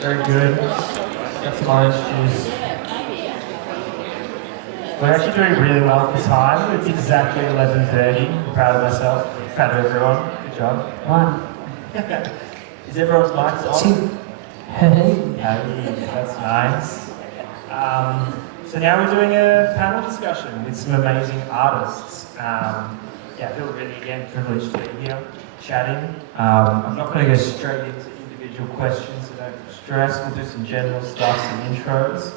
Very good. Got some orange juice. We're actually doing really well for time. It's exactly 11:30. I'm proud of myself. Proud of everyone. Good job. 1. Is everyone's mics on? 2. Hey. Hey, that's nice. So now we're doing a panel discussion with some amazing artists. I feel really, again, privileged to be here chatting. I'm not going to go straight into individual questions, so don't stress. We'll do some general stuff, some intros.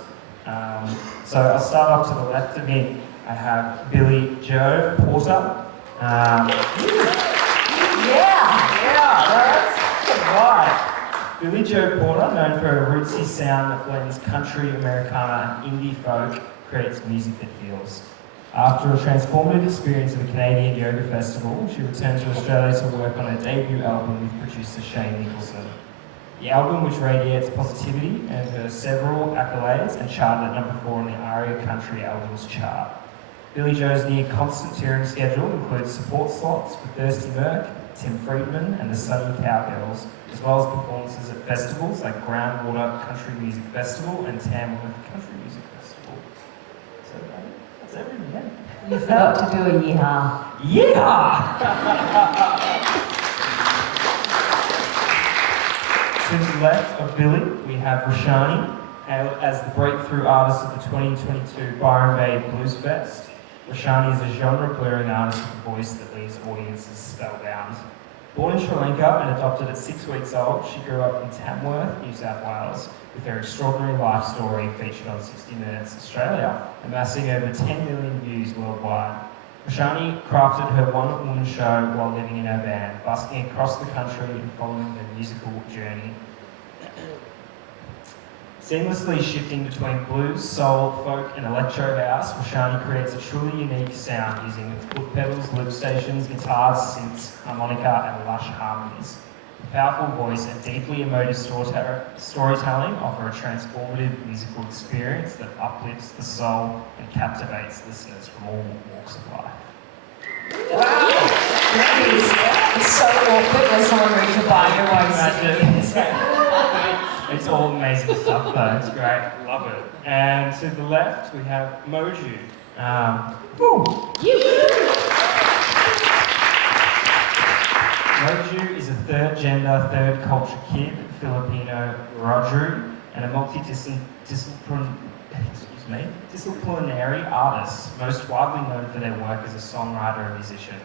So I'll start off to the left of me. I have Billie-Jo Porter. That's right. Billie-Jo Porter, known for her rootsy sound that blends country, Americana, and indie folk, creates music that heals. After a transformative experience of a Canadian yoga festival, she returned to Australia to work on her debut album with producer Shane Nicholson. The album, which radiates positivity, earned her several accolades and charted at number 4 on the ARIA Country Albums chart. Billie-Jo's near constant touring schedule includes support slots for Thirsty Merc, Tim Friedman, and the Sunny Cowgirls, as well as performances at festivals like Groundwater Country Music Festival and Tamworth Country Music Festival. So that's everything, yeah. You forgot to do a yeehaw. Yeehaw! To the left of Billy, we have ROSHANI as the breakthrough artist of the 2022 Byron Bay Blues Fest. ROSHANI is a genre-blurring artist with a voice that leaves audiences spellbound. Born in Sri Lanka and adopted at 6 weeks old, she grew up in Tamworth, New South Wales, with her extraordinary life story featured on 60 Minutes Australia, amassing over 10 million views worldwide. ROSHANI crafted her one-woman show while living in her van, busking across the country and following her musical journey. Seamlessly shifting between blues, soul, folk, and electro house, ROSHANI creates a truly unique sound using foot pedals, loop stations, guitars, synths, harmonica, and lush harmonies. A powerful voice and deeply emotive storytelling offer a transformative musical experience that uplifts the soul and captivates listeners from all walks of life. Wow! It's so awkward when someone reads a bio. It's all amazing stuff though, it's great, love it. And to the left we have Moju. Moju is a third gender, third culture kid, Filipino Raju, and a disciplinary artist, most widely known for their work as a songwriter and musician.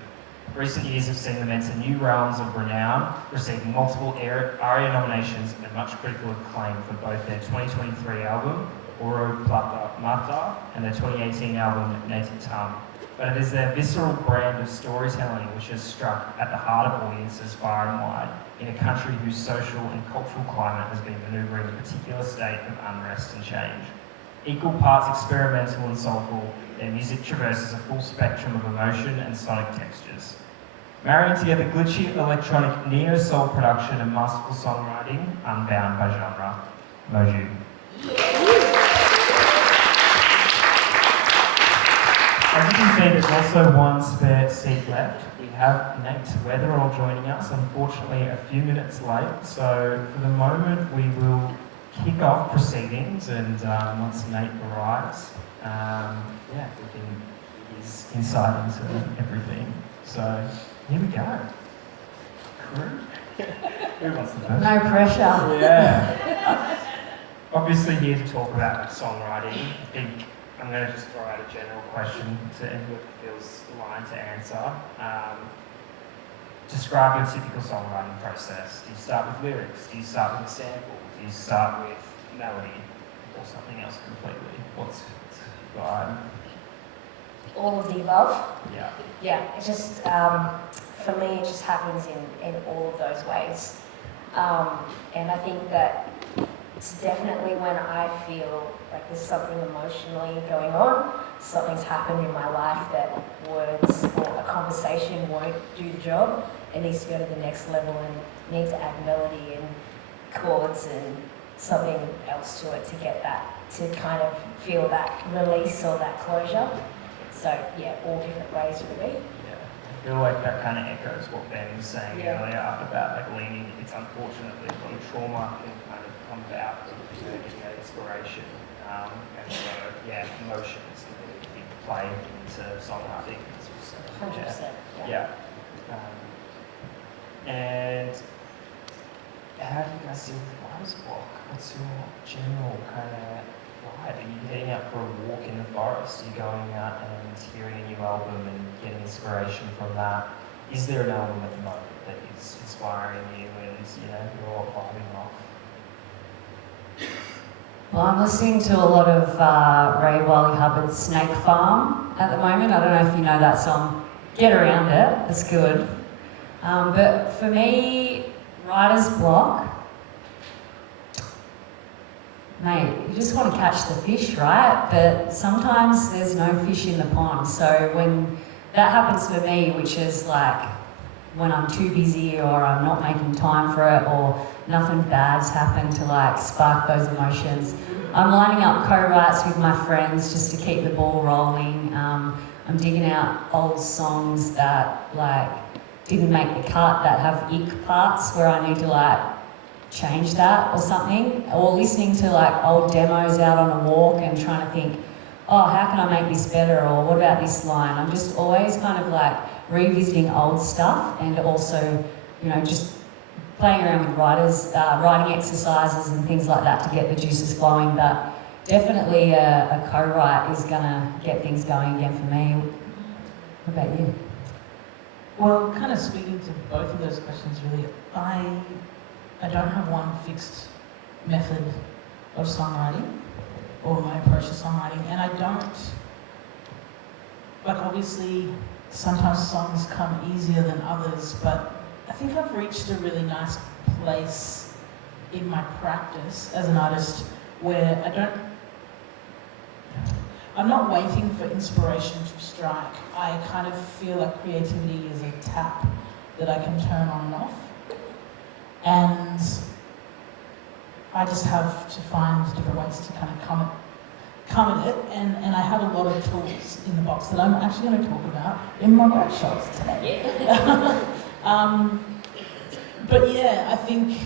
Recent years have seen them enter new realms of renown, receiving multiple ARIA nominations and much critical acclaim for both their 2023 album, Oro Plata Mata, and their 2018 album, Native Tongue. But it is their visceral brand of storytelling which has struck at the heart of audiences far and wide, in a country whose social and cultural climate has been manoeuvring a particular state of unrest and change. Equal parts experimental and soulful, their music traverses a full spectrum of emotion and sonic textures. Marrying together glitchy electronic neo-soul production and masterful songwriting, unbound by genre. Moju. As you can see, there's also one spare seat left. We have Nate Weatherall joining us, unfortunately a few minutes late, so for the moment we will kick off proceedings, and once Nate arrives, we can get his insight into everything. So here we go. Crew? Who wants to go? No pressure. Yeah. Obviously here to talk about songwriting. I think I'm going to just throw out a general question to anyone who feels aligned to answer. Describe your typical songwriting process. Do you start with lyrics? Do you start with a sample? Do you start with melody? Or something else completely? What's your vibe? All of the above. Yeah. Yeah, it just, for me, it just happens in all of those ways. And I think that it's definitely when I feel like there's something emotionally going on, something's happened in my life that words or a conversation won't do the job. It needs to go to the next level and need to add melody and chords and something else to it to get that, to kind of feel that release or that closure. So yeah, all different ways for me. Yeah, I feel like that kind of echoes what Ben was saying earlier about like leaning. It's unfortunately when trauma can kind of come about play into songwriting. 100%. Yeah. And how do you guys deal with writer's block? What's your general kind of vibe? Are you heading out for a walk in the forest? Are you going out and hearing a new album and getting inspiration from that? Is there an album at the moment that is inspiring you and you're all vibing off? Well, I'm listening to a lot of Ray Wiley Hubbard's Snake Farm at the moment. I don't know if you know that song. Get around it, it's good. But for me, writer's block, mate, you just want to catch the fish, right? But sometimes there's no fish in the pond. So when that happens for me, which is like when I'm too busy or I'm not making time for it or nothing bad's happened to like spark those emotions, I'm lining up co-writes with my friends just to keep the ball rolling. I'm digging out old songs that like didn't make the cut, that have ick parts where I need to like change that or something, or listening to like old demos out on a walk and trying to think, oh, how can I make this better, or what about this line? I'm just always kind of like revisiting old stuff and also, just playing around with writing exercises and things like that to get the juices flowing. But definitely a co-write is gonna get things going again for me. What about you? Well, kind of speaking to both of those questions, really, I don't have one fixed method of songwriting or my approach to songwriting, and I don't, obviously sometimes songs come easier than others, but I think I've reached a really nice place in my practice as an artist where I'm not waiting for inspiration to strike. I kind of feel like creativity is a tap that I can turn on and off. And I just have to find different ways to kind of come at it. And I have a lot of tools in the box that I'm actually going to talk about in my workshops today. But yeah, I think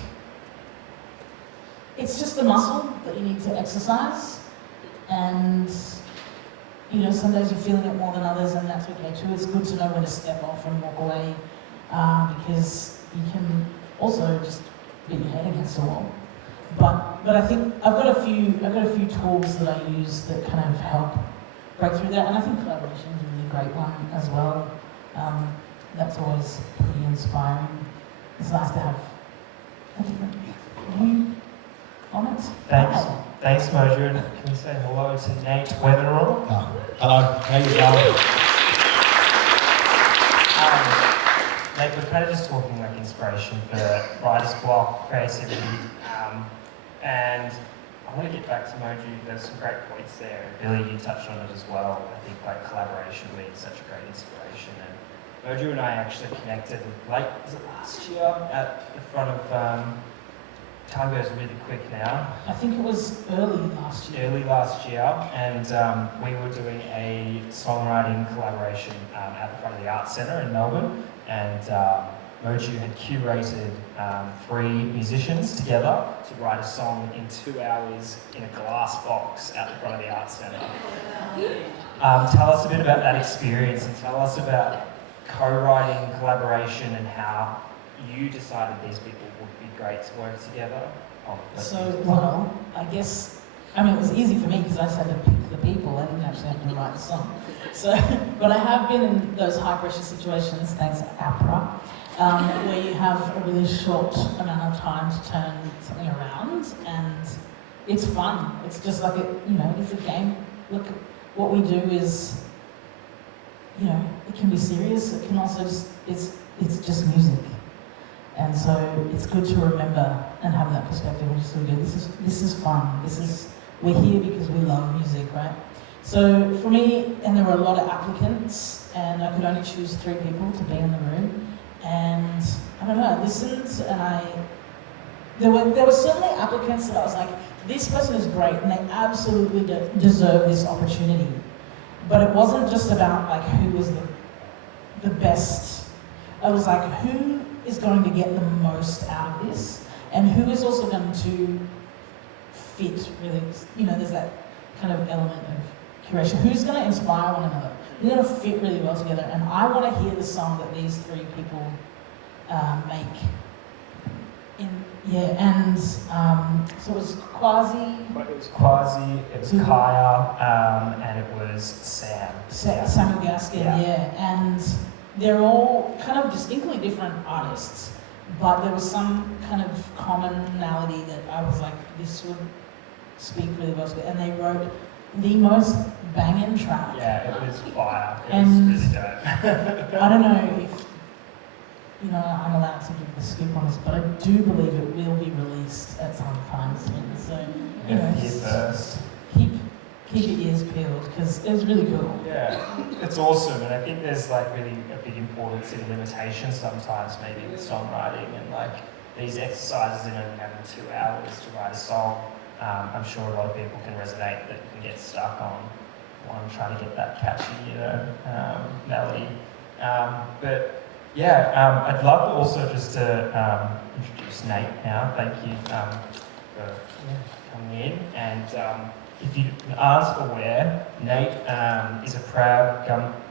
it's just a muscle that you need to exercise. And some days you're feeling it more than others, and that's okay too. It's good to know when to step off and walk away, because you can also just beat your head against the wall. But I think I've got a few tools that I use that kind of help break through that, and I think collaboration is a really great one as well. That's always pretty inspiring. It's nice to have a different view on it. Thanks, Mojo. And can we say hello to Nate Weatherall? Hello, how you going? Nate, we're kind of just talking like inspiration for writer's block, creativity, and I want to get back to Mojo. There's some great points there. Billy, you touched on it as well. I think like collaboration being such a great inspiration. And Mojo and I actually connected was it last year at the front of time goes really quick now. I think it was early last year. And we were doing a songwriting collaboration at the front of the Arts Centre in Melbourne, and Moju had curated 3 musicians together to write a song in 2 hours in a glass box at the front of the Arts Centre. Tell us a bit about that experience, and tell us about co-writing, collaboration, and how you decided these people would be great to work together. I guess, it was easy for me because I just had to pick the people. I didn't actually have to write the song. But I have been in those high-pressure situations, thanks to APRA, where you have a really short amount of time to turn something around, and it's fun. It's just like it's a game. Look, what we do is, it can be serious. It can also it's just music. And so it's good to remember and have that perspective, which is so good. This is fun. We're here because we love music, right? So for me, and there were a lot of applicants, and I could only choose 3 people to be in the room. And I don't know, I listened, and there were certainly applicants that I was like, this person is great, and they absolutely deserve this opportunity. But it wasn't just about like who was the best. I was like, who is going to get the most out of this, and who is also going to fit really, there's that kind of element curation. Who's going to inspire one another? Who's going to fit really well together? And I want to hear the song that these three people make. So it was Quasi. It was Quasi, it was Kaya, and it was Sam. Samuel Gaskin, yeah. And they're all kind of distinctly different artists, but there was some kind of commonality that I was like, this would speak really well together. And they wrote the most banging track. Yeah, it was fire. It And was really dope. I don't know if I'm allowed to give the scoop on this, but I do believe it will be released at some time soon. So, Here just first. keep your ears peeled because it was really cool. Yeah, it's awesome, and I think there's like really a big importance in limitations sometimes, maybe with songwriting and like these exercises in only having 2 hours to write a song. I'm sure a lot of people can resonate that can get stuck on one trying to get that catchy, melody. But yeah, I'd love also just to introduce Nate now. Thank you for coming in. And if you aren't aware, Nate is a proud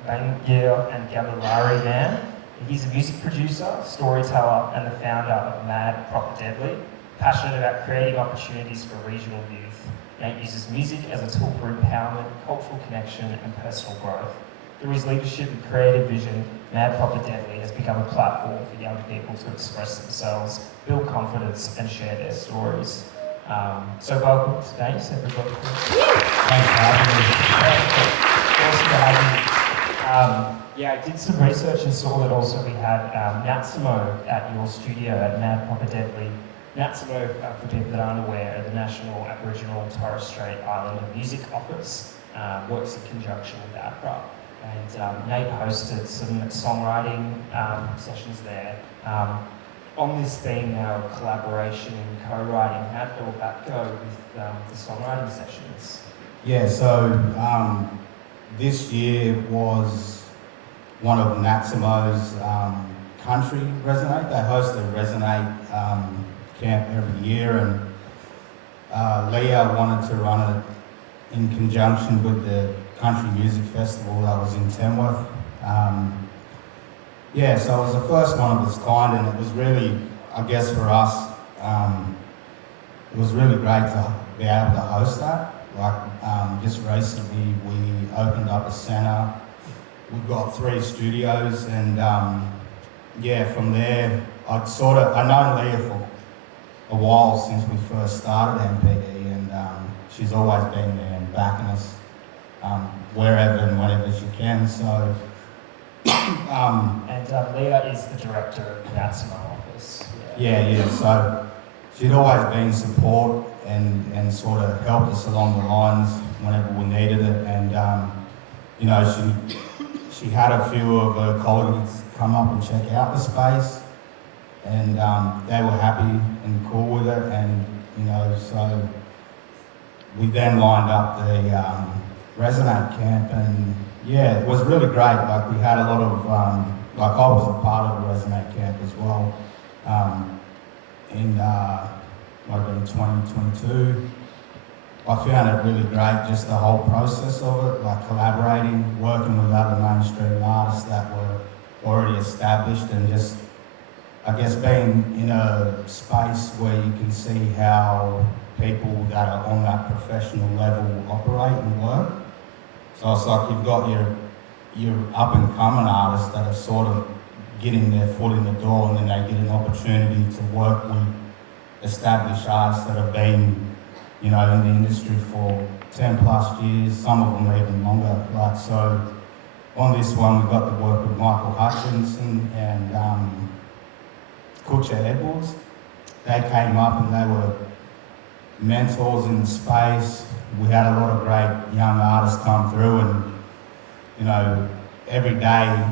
Bellingen and Gammalari man. He's a music producer, storyteller, and the founder of Mad Proper Deadly. Passionate about creating opportunities for regional youth, Nate uses music as a tool for empowerment, cultural connection, and personal growth. Through his leadership and creative vision, Mad Proper Deadly has become a platform for young people to express themselves, build confidence, and share their stories. So welcome to Nate, everybody. Thanks for having me. Awesome to have you. I did some research and saw that also we had Natsimo at your studio at Mad Proper Deadly. Natsimo, for people that aren't aware, are the National Aboriginal and Torres Strait Islander Music Office, works in conjunction with APRA. And Nate hosted some songwriting sessions there. On this theme now of collaboration and co-writing, how did all that go with the songwriting sessions? Yeah, so this year was one of Natsimo's country Resonate. They host a Resonate camp every year, and Leah wanted to run it in conjunction with the Country Music Festival that was in Tamworth. So it was the first one of its kind, and it was really, I guess for us, it was really great to be able to host that. Just recently we opened up a centre. We've got 3 studios, and from there, I know Leah for a while since we first started MPD, and she's always been there and backing us wherever and whenever she can. So, and Leah is the director of the Natsimo office. So she'd always been support and sort of helped us along the lines whenever we needed it. And she had a few of her colleagues come up and check out the space, and they were happy and cool with it. And so we then lined up the Resonate camp, and it was really great. We had a lot of I was a part of the Resonate camp as well in might have been 2022. I found it really great, just the whole process of it, collaborating, working with other mainstream artists that were already established, and just, I guess, being in a space where you can see how people that are on that professional level operate and work. So it's like you've got your up and coming artists that are sort of getting their foot in the door, and then they get an opportunity to work with established artists that have been, in the industry for 10 plus years, some of them even longer. So on this one, we got to work with Michael Hutchinson and Kutcher Edwards. They came up and they were mentors in the space. We had a lot of great young artists come through, and every day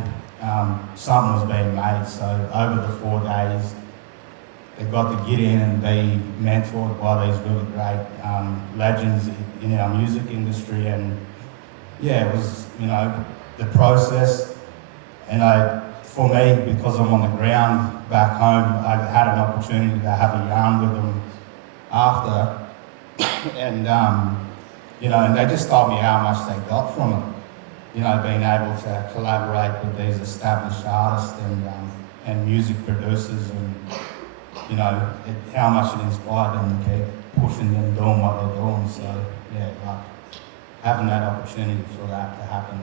something was being made. So over the 4 days, they got to get in and be mentored by these really great legends in our music industry. And it was the process. And for me, because I'm on the ground back home, I had an opportunity to have a yarn with them after. And you know, and they just told me how much they got from it. You know, being able to collaborate with these established artists and music producers, and you know, how much it inspired them to keep pushing and doing what they're doing. So yeah, like having that opportunity for that to happen,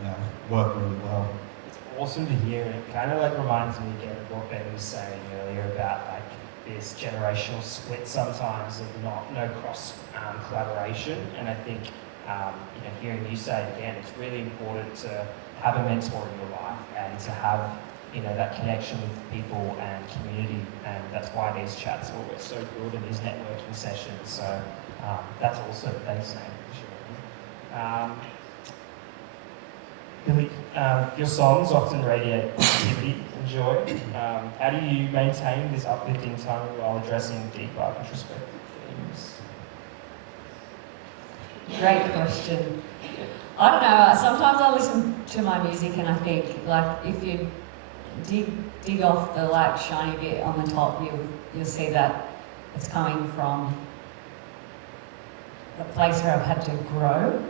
you know, worked really well. It's awesome to hear, and it kind of like reminds me again of what Ben was saying earlier about like this generational split sometimes of no cross collaboration. And I think you know, hearing you say it again, it's really important to have a mentor in your life and to have, you know, that connection with people and community, and that's why these chats are always so good and these networking sessions. So that's awesome. Thanks, Nate, for sharing. Billie, your songs often radiate positivity and joy. How do you maintain this uplifting tone while addressing deeper introspective themes? Great question. I don't know, sometimes I listen to my music and I think, like, if you dig off the like shiny bit on the top, you'll see that it's coming from a place where I've had to grow.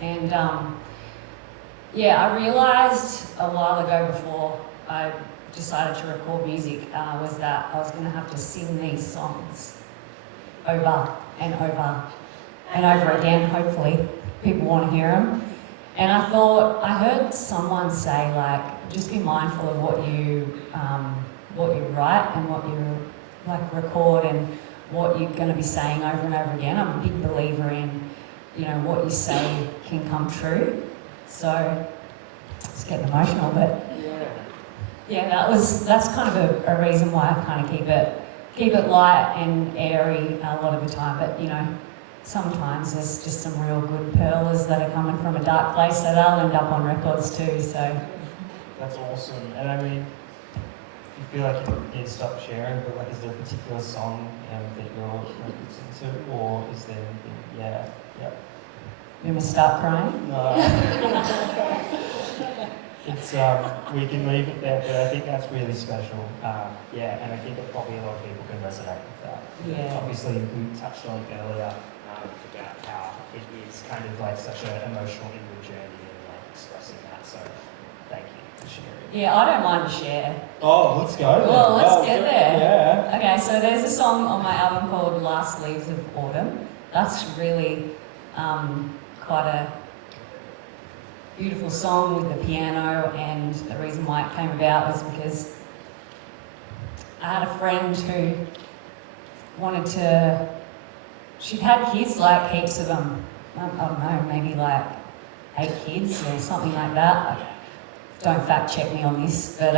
And yeah, I realised a while ago before I decided to record music was that I was going to have to sing these songs over and over and over again. Hopefully people want to hear them. And I thought, I heard someone say, like, just be mindful of what you write and what you like record and what you're going to be saying over and over again. I'm a big believer in, you know, what you say can come true. So it's getting emotional, but yeah, that's kind of a reason why I kind of keep it light and airy a lot of the time. But you know, sometimes there's just some real good pearls that are coming from a dark place that I'll end up on records too. So that's awesome. And I mean, you feel like you need to stop sharing, but like, is there a particular song that you're referencing to, or is there anything? Yeah. You want me to start crying? No. It's we can leave it there, but I think that's really special. Yeah, and I think that probably a lot of people can resonate with that. Yeah. Obviously, we touched on it earlier about how it is kind of like such an emotional inward journey and like expressing that. So, thank you for sharing. Yeah, I don't mind to share. Oh, let's go. Then. Well, let's get there. Yeah. Okay, so there's a song on my album called Last Leaves of Autumn. That's really quite a beautiful song with the piano, and the reason why it came about was because I had a friend who she'd had kids, like heaps of them, I don't know, maybe like 8 kids or something like that. Don't fact check me on this, but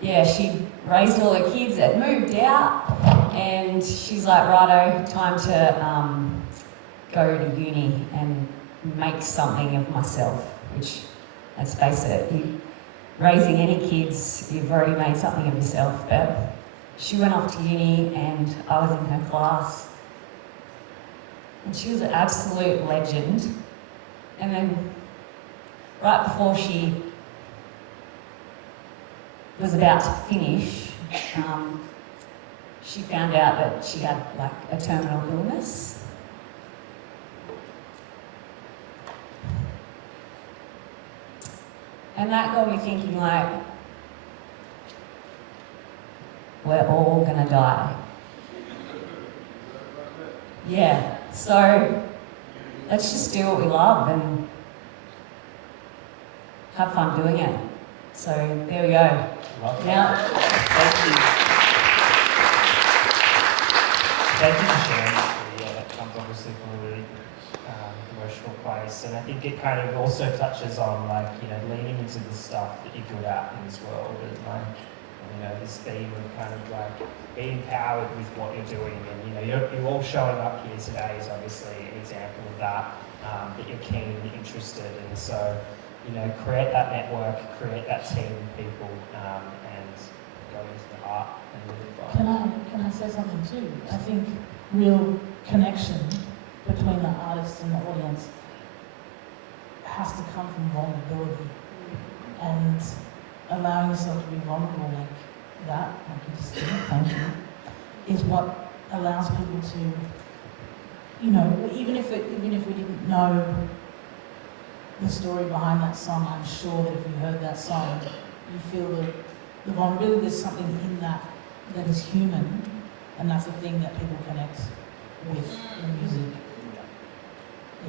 yeah, she raised all her kids, had moved out, and she's like, righto, time to go to uni and make something of myself, which, let's face it, raising any kids, you've already made something of yourself. But she went off to uni and I was in her class, and she was an absolute legend. And then right before she was about to finish, she found out that she had like a terminal illness. And that got me thinking, like, we're all gonna die. Yeah, so let's just do what we love and have fun doing it. So there we go. Love Now, Thank you. Thank you for sharing that. Yeah, that comes obviously from a really emotional place, and I think it kind of also touches on, like, you know, leaning into the stuff that you're good at in this world, and like, you know, this theme of kind of like being empowered with what you're doing. And you know, you're all showing up here today is obviously an example of that, that you're keen and interested, and so, you know, create that network, create that team of people, and go into the heart and really find. Can I say something too? I think real connection between the artist and the audience has to come from vulnerability, and allowing yourself to be vulnerable like that, like you just did, thank you, is what allows people to, you know, even if we didn't know the story behind that song, I'm sure that if you heard that song, you feel the vulnerability. There's something in that is human, and that's the thing that people connect with in music.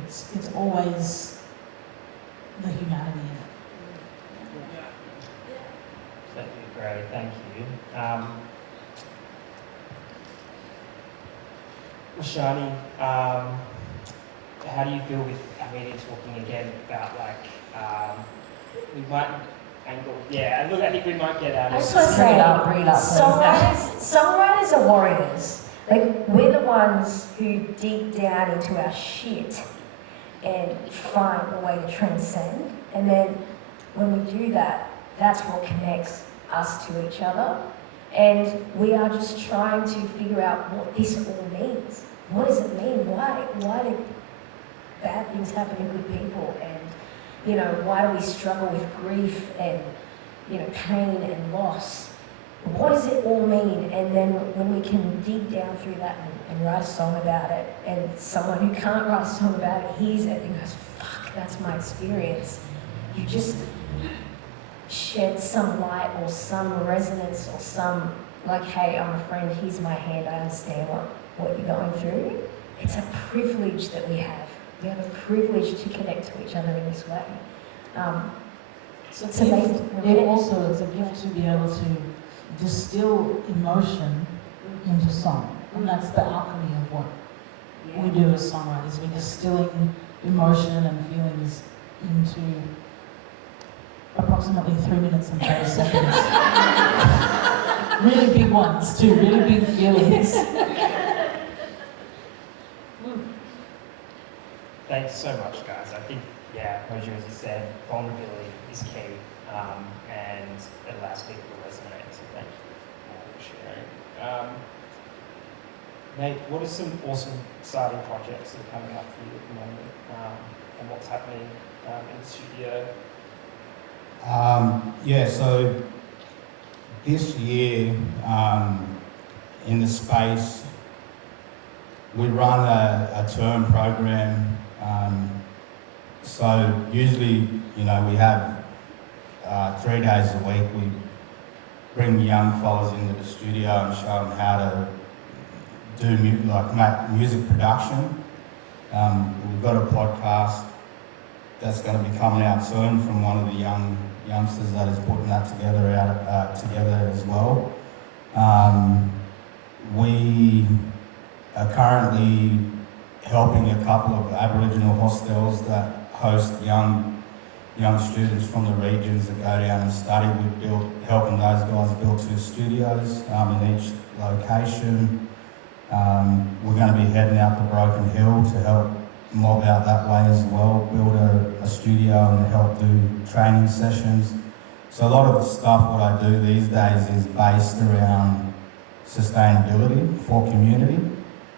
It's always the humanity in it. That'd be great, thank you. ROSHANI, how do you feel with media talking again about we might angle, look, I think we might get out of I just this. want to say, Bring it up, please. songwriters are warriors. Like, we're the ones who dig down into our shit and find a way to transcend. And then when we do that, that's what connects us to each other. And we are just trying to figure out what this all means. What does it mean? Why do bad things happen to good people? And, you know, why do we struggle with grief and, you know, pain and loss? What does it all mean? And then when we can dig down through that and write a song about it, and someone who can't write a song about it hears it and goes, fuck, that's my experience. You just shed some light or some resonance or some, like, hey, I'm a friend, here's my hand, I understand what you're going through. It's a privilege that we have. We have a privilege to connect to each other in this way. So it's amazing. It's a gift to be able to distill emotion into song. And that's the alchemy of what we do as songwriters. We're distilling emotion and feelings into approximately 3 minutes and 30 seconds. Really big ones too, really big feelings. Thanks so much, guys. I think, Mojo, as you said, vulnerability is key, and it allows people to resonate. So thank you for sharing. Nate, what are some awesome, exciting projects that are coming up for you at the moment, and what's happening in the studio? So this year in the space, we run a term program. So usually, you know, we have 3 days a week. We bring young fellas into the studio and show them how to do make music production. We've got a podcast that's going to be coming out soon from one of the youngsters that is putting that together as well. We are currently helping a couple of Aboriginal hostels that host young students from the regions that go down and study. We're helping those guys build 2 studios in each location. We're going to be heading out to Broken Hill to help mob out that way as well, build a studio and help do training sessions. So a lot of the stuff what I do these days is based around sustainability for community,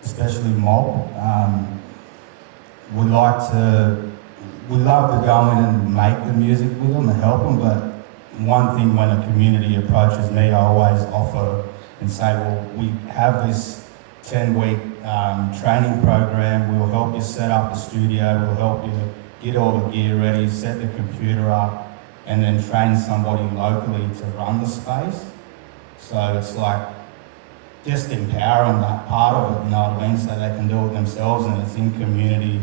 especially mob. We love to go in and make the music with them and help them, but one thing when a community approaches me, I always offer and say, well, we have this 10-week training program. We'll help you set up the studio, we'll help you get all the gear ready, set the computer up, and then train somebody locally to run the space. So it's like just empowering that part of it, you know what I mean, so they can do it themselves, and it's in community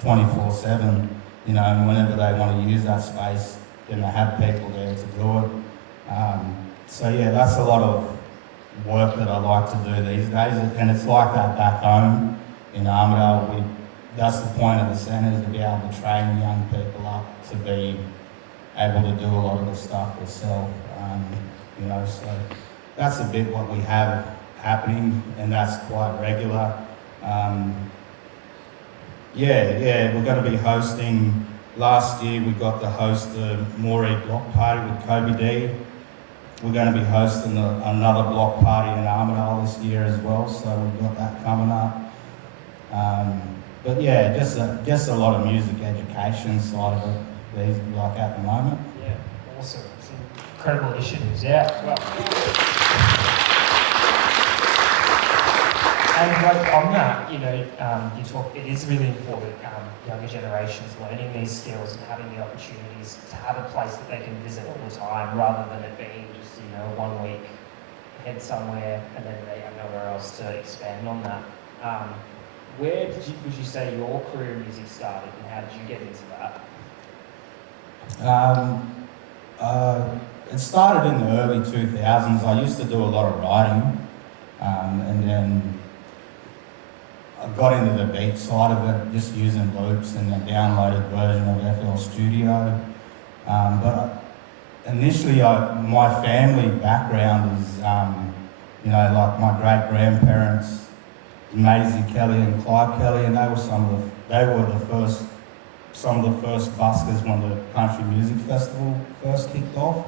24/7, you know, and whenever they want to use that space, then they have people there to do it. That's a lot of work that I like to do these days, and it's like that back home in Armidale. That's the point of the centre, is to be able to train young people up to be able to do a lot of the stuff themselves, you know, so that's a bit what we have happening, and that's quite regular. We're going to be hosting, last year we got to host the Moree block party with Kobe D. We're going to be hosting another block party in Armidale this year as well, so we've got that coming up. Just a lot of music education side of it, like at the moment. Yeah, awesome. Some incredible initiatives, yeah. Well. And like on that, you talk, it is really important, younger generations learning these skills and having the opportunities to have a place that they can visit all the time rather than it being just, 1 week, head somewhere and then they have nowhere else to expand on that. Where would you say your career in music started and how did you get into that? It started in the early 2000s. I used to do a lot of writing, and then I got into the beat side of it, just using loops and a downloaded version of FL Studio. But initially, my family background is, like my great-grandparents, Maisie Kelly and Clive Kelly, and they were some of the first buskers when the Country Music Festival first kicked off.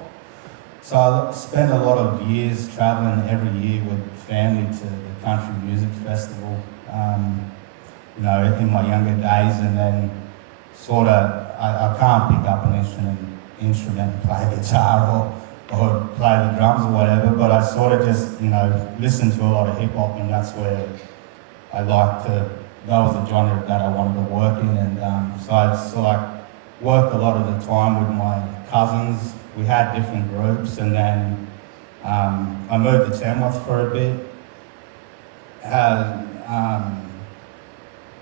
So I spent a lot of years travelling every year with family to the Country Music Festival, in my younger days, and then I can't pick up an instrument, play guitar or play the drums or whatever, but I sort of just, listened to a lot of hip hop, and that's where that was the genre that I wanted to work in, and so I worked a lot of the time with my cousins. We had different groups, and then I moved to Tamworth for a bit,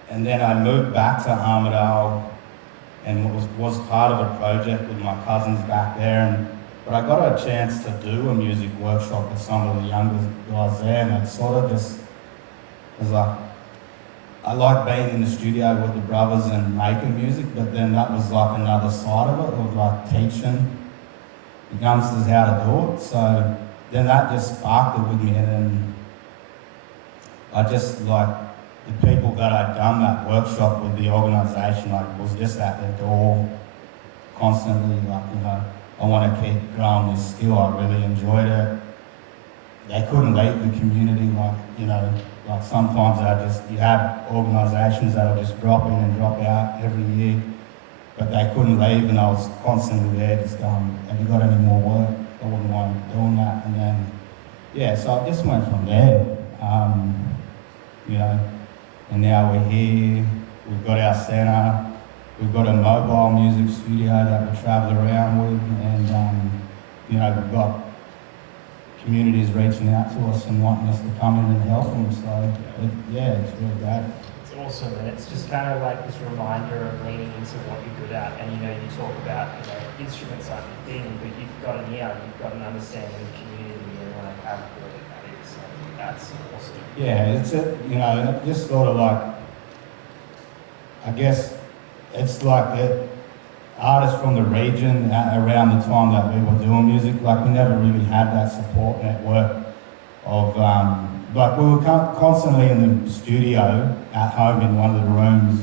and then I moved back to Armidale and was part of a project with my cousins back there, but I got a chance to do a music workshop with some of the younger guys there, and it sort of just was like, I like being in the studio with the brothers and making music, but then that was like another side of it, like teaching the youngsters how to do it. So then that just sparked it with me, and then I just the people that I'd done that workshop with, the organisation, was just at their door constantly, I want to keep growing this skill. I really enjoyed it. They couldn't leave the community, sometimes you have organisations that'll just drop in and drop out every year, but they couldn't leave, and I was constantly there just going, have you got any more work? I wouldn't mind doing that. And then, so I just went from there, and now we're here, we've got our centre, we've got a mobile music studio that we travel around with, and, we've got communities reaching out to us and wanting us to come in and help them, so it's really great. It's awesome, and it's just kind of like this reminder of leaning into what you're good at, and you talk about, instruments aren't your thing, but you've got an ear, you've got an understanding of the community and how important that is, so that's awesome. Yeah, it's just sort of I guess it's like the artists from the region around the time that we were doing music, we never really had that support network of, we were constantly in the studio at home in one of the rooms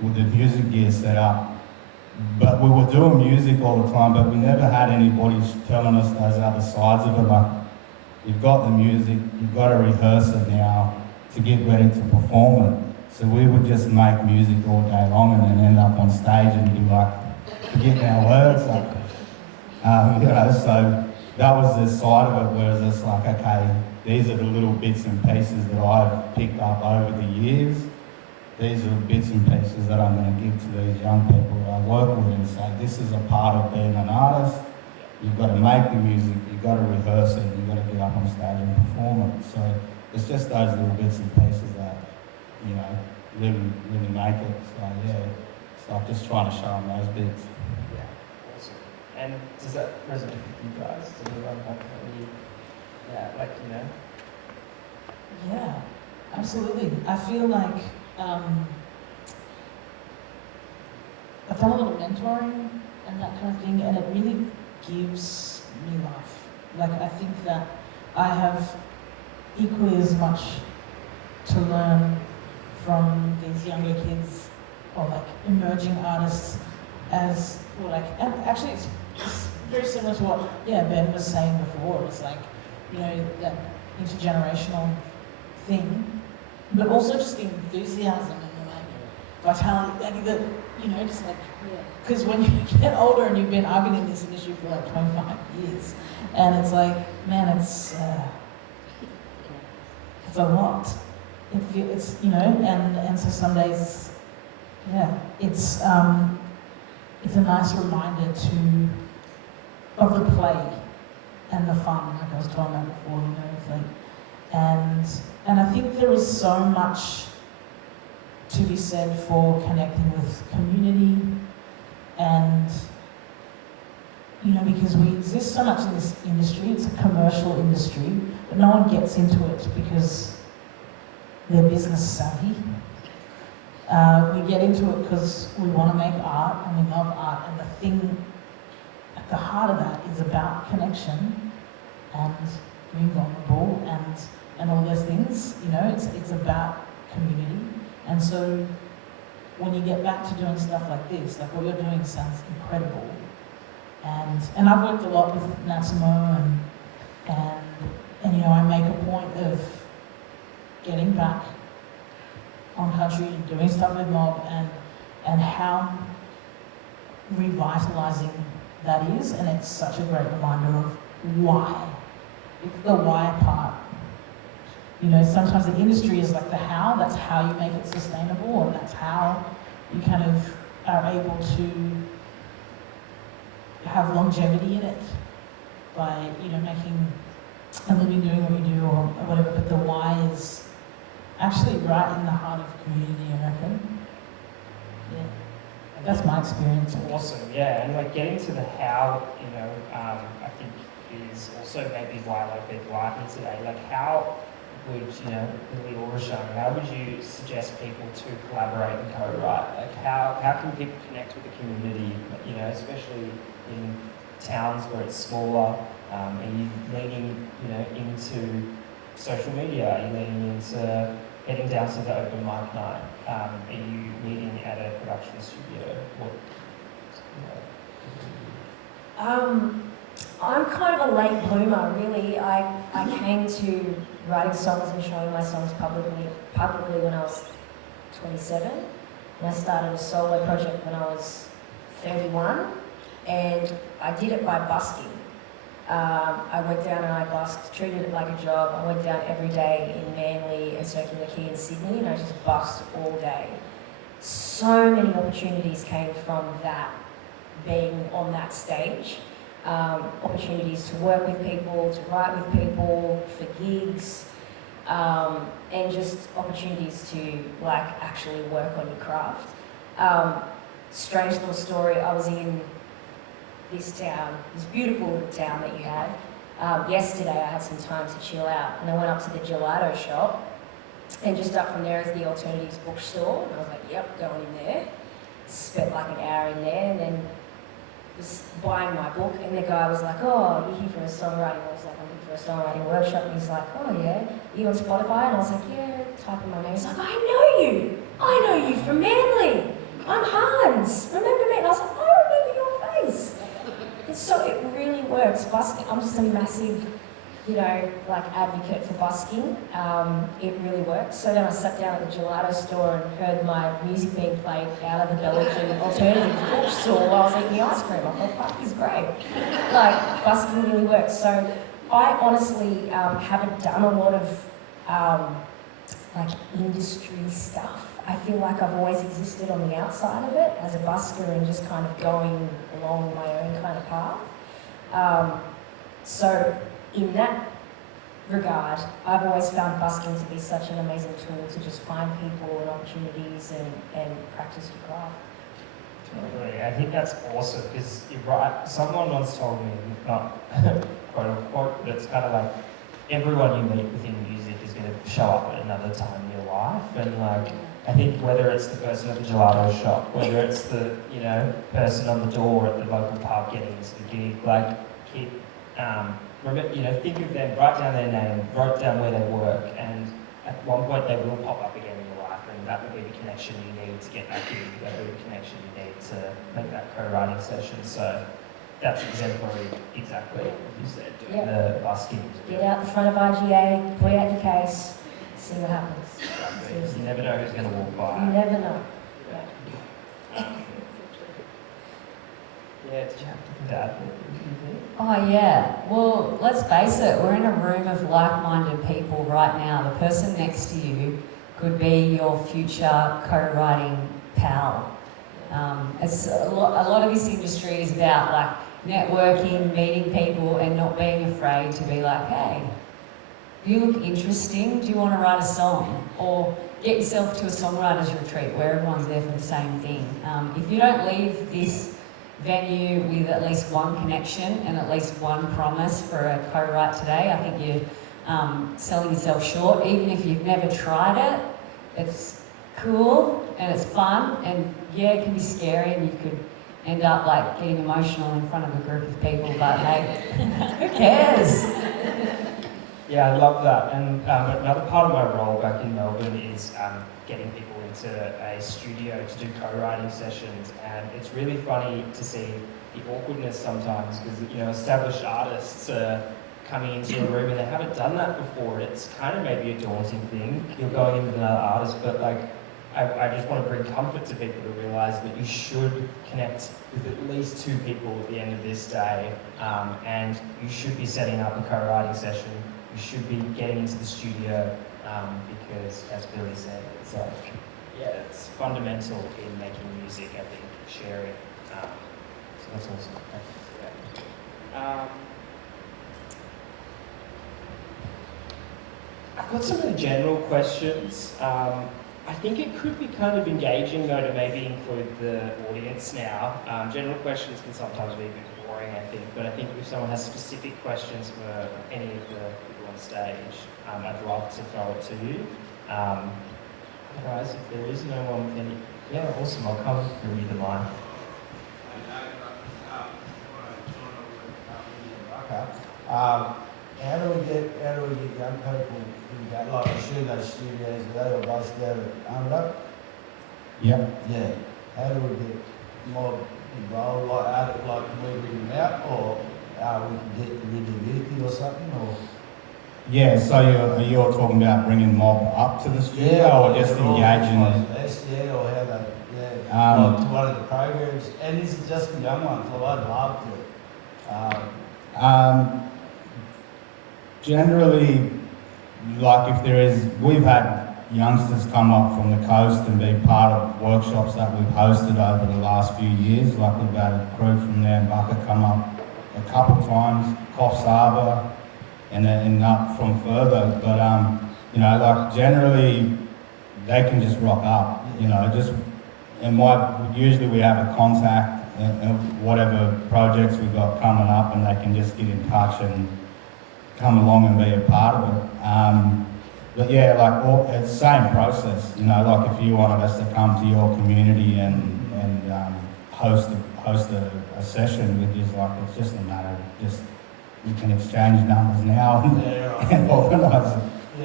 with the music gear set up, but we were doing music all the time, but we never had anybody telling us those other sides of it, you've got the music, you've got to rehearse it now to get ready to perform it. So we would just make music all day long and then end up on stage and be forgetting our words. So that was the side of it, whereas it's okay, these are the little bits and pieces that I've picked up over the years. These are the bits and pieces that I'm going to give to these young people that I work with and say, this is a part of being an artist. You've got to make the music, you've got to rehearse it, you've got to get up on stage and perform it. So it's just those little bits and pieces that, really make it. So I'm just trying to show them those bits. Yeah, awesome. And does that resonate with you guys? Does anyone have any, Yeah, absolutely. I feel I've done a little mentoring and that kind of thing, and it really gives me life. I think that I have equally as much to learn from these younger kids or emerging artists as, and actually it's very similar to what Ben was saying before. It's that intergenerational thing, but also just the enthusiasm and the vitality, because when you get older and I've been in this industry for 25 years, and it's man, it's a lot. it's you know, and so some days, yeah, it's a nice reminder of the play and the fun, like I was talking about before, you know, it's like, and I think there is so much to be said for connecting with community, and you know, because we exist so much in this industry, it's a commercial industry, but no one gets into it because they're business savvy. We get into it because we want to make art and we love art, and the thing at the heart of that is about connection and being vulnerable and all those things. You know, it's about community. And so when you get back to doing stuff like this, like what you're doing sounds incredible. And I've worked a lot with Natsimo and you know, I make a point of getting back on country and doing stuff with Mob and how revitalizing that is, and it's such a great reminder of why. It's the why part. You know, sometimes the industry is like the how, that's how you make it sustainable, and that's how you kind of are able to have longevity in it by, you know, making a living doing what you do or whatever, but the why is actually right in the heart of community, I reckon. Yeah. That's my experience. Awesome, yeah, and like getting to the how, you know, I think is also maybe why like people are here today. Like how would, you know, Billie or ROSHANI, how would you suggest people to collaborate and co-write? Like how can people connect with the community, you know, especially in towns where it's smaller? Are you leaning, you know, into social media? Are you leaning into heading down to the open mic night? Are you meeting at a production studio? What, you know? I'm kind of a late bloomer, really. I came to writing songs and showing my songs publicly when I was 27. And I started a solo project when I was 31. And I did it by busking. I went down and I busked, treated it like a job. I went down every day in Manly and Circular Quay in Sydney, and I just busked all day. So many opportunities came from that, being on that stage. Opportunities to work with people, to write with people, for gigs, and just opportunities to like actually work on your craft. Strange little story, I was in this town, this beautiful little town that you had. Yesterday I had some time to chill out and I went up to the gelato shop, and just up from there is the Alternatives bookstore, and I was like, yep, going in there. Spent like an hour in there and then was buying my book, and the guy was like, oh, you're here for a songwriting? I was like, I'm here for a songwriting workshop, and he's like, oh yeah, you on Spotify? And I was like, yeah, type in my name. He's like, I know you from Manly. I'm Hans, remember me? And I was like, I remember your face. And so it really works. Busking, I'm just a massive, you know, like advocate for busking. It really works. So then I sat down at the gelato store and heard my music being played out of the Bellingen Alternative bookstore while I was eating the ice cream. I thought, fuck, he's great. Like, busking really works. So I honestly haven't done a lot of like industry stuff. I feel like I've always existed on the outside of it as a busker and just kind of going along my own kind of path. So in that regard, I've always found busking to be such an amazing tool to just find people and opportunities and practice your craft. Totally. I think that's awesome because you're right. Someone once told me, not quote unquote, but it's kind of like everyone you meet within music is going to show up at another time in your life, and like I think whether it's the person at the gelato shop, whether it's the, you know, person on the door at the local pub getting into the gig, like keep remember, you know, think of them, write down their name, write down where they work, and at one point they will pop up again in your life, and that will be the connection you need to get that gig, that will be the connection you need to make that co-writing session. So that's exemplary, exactly what you said, doing the busking. Get out the front of RGA, put out your case, see what happens. Exactly. You never know who's going to walk by. You never know. Yeah, did you have Dad? Oh yeah, well let's face it, we're in a room of like-minded people right now. The person next to you could be your future co-writing pal. It's a lot of this industry is about like networking, meeting people, and not being afraid to be like, hey, you look interesting, do you want to write a song? Or get yourself to a songwriters retreat where everyone's there for the same thing. If you don't leave this venue with at least one connection and at least one promise for a co-write today, I think you're selling yourself short. Even if you've never tried it, it's cool and it's fun, and yeah, it can be scary and you could end up like getting emotional in front of a group of people, but hey, who cares? Yeah, I love that. And another part of my role back in Melbourne is getting people into a studio to do co-writing sessions. And it's really funny to see the awkwardness sometimes because, you know, established artists are coming into a room and they haven't done that before. It's kind of maybe a daunting thing. You're going in with another artist, but like, I just want to bring comfort to people to realise that you should connect with at least 2 people at the end of this day. And you should be setting up a co-writing session. You should be getting into the studio because, as Billy said, it's like, yeah, it's fundamental in making music, I think, sharing. So that's awesome. Yeah. I've got some more general questions. I think it could be kind of engaging, though, to maybe include the audience now. General questions can sometimes be a bit boring, I think, but I think if someone has specific questions for any of the people on stage, I'd love to throw it to you. Otherwise, if there is no one with any... Yeah, awesome, I'll come through you the line. How do we get young people who go, like the shoegaze studios, they were based out of APRA? Yep. Yeah. How do we get more involved, like we bring them out, or we can get visibility or something, or? Yeah, so you're talking about bringing mob up to the studio or just engaging? Yeah, or how they, like to one of the programs. And this is just the young ones, well, I'd love to. Generally, like if there is, we've had youngsters come up from the coast and be part of workshops that we've hosted over the last few years. Like we've had a crew from there in Bucka come up a couple times, Coffs Harbour, and then up from further. But you know, like generally, they can just rock up. You know, just usually we have a contact and whatever projects we've got coming up, and they can just get in touch and come along and be a part of it. But yeah, like it's the same process, you know, like if you wanted us to come to your community and host a session with you, like it's just a matter of just, you can exchange numbers now and organise it.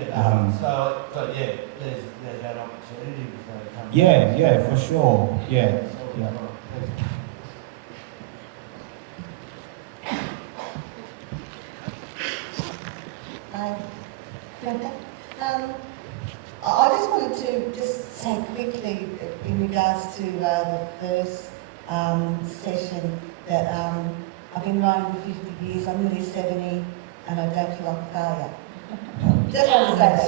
Yeah, so yeah, there's that opportunity. Yeah, for sure, yeah. I just wanted to just say quickly in regards to the first session that I've been writing for 50 years, I'm nearly 70 and I don't feel like a failure. Just want to say that.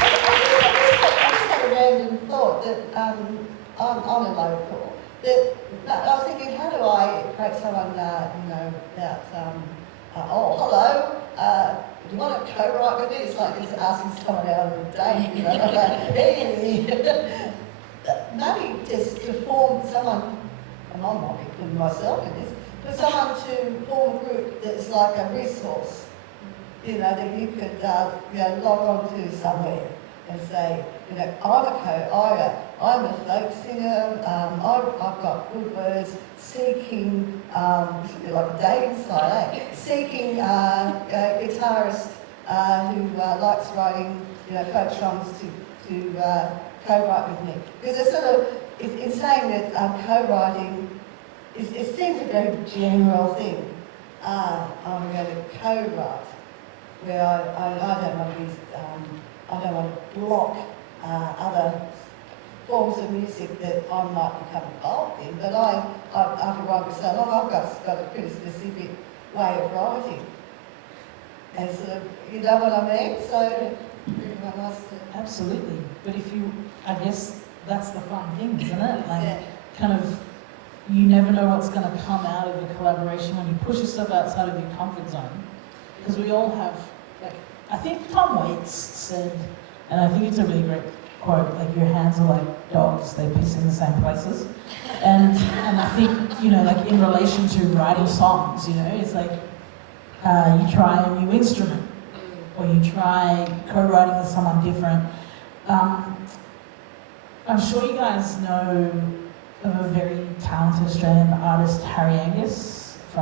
I just had a random thought that I'm a local. But I was thinking, how do I approach someone, you know, about, oh, hello, do you want to co-write with me? It's like just asking someone out on a date, you know, like, hey. Maybe just to form someone, and I'm not including myself in this, but someone to form a group that's like a resource, you know, that you could, you know, log on to somewhere and say, you know, I'm a folk singer, I've got good words, seeking, this would be like a dating site, eh? Seeking a guitarist who likes writing, you know, folk songs to co-write with me. Because it's sort of, in saying that co-writing, it seems a very general thing. I'm going to co-write, where I don't want to be, I don't want to block other forms of music that I might become involved in, but I've been writing so long, I've got a pretty specific way of writing. and sort of, you know what I mean? So everyone has to. Absolutely. But if you, I guess that's the fun thing, isn't it? Like, Yeah. kind of, you never know what's going to come out of a collaboration when you push yourself outside of your comfort zone. Because we all have, like, I think Tom Waits said, and I think it's a really great quote, like, your hands are like dogs, they piss in the same places. And I think, you know, like, in relation to writing songs, you know, it's like, you try a new instrument, or you try co-writing with someone different. I'm sure you guys know of a very talented Australian artist, Harry Angus, he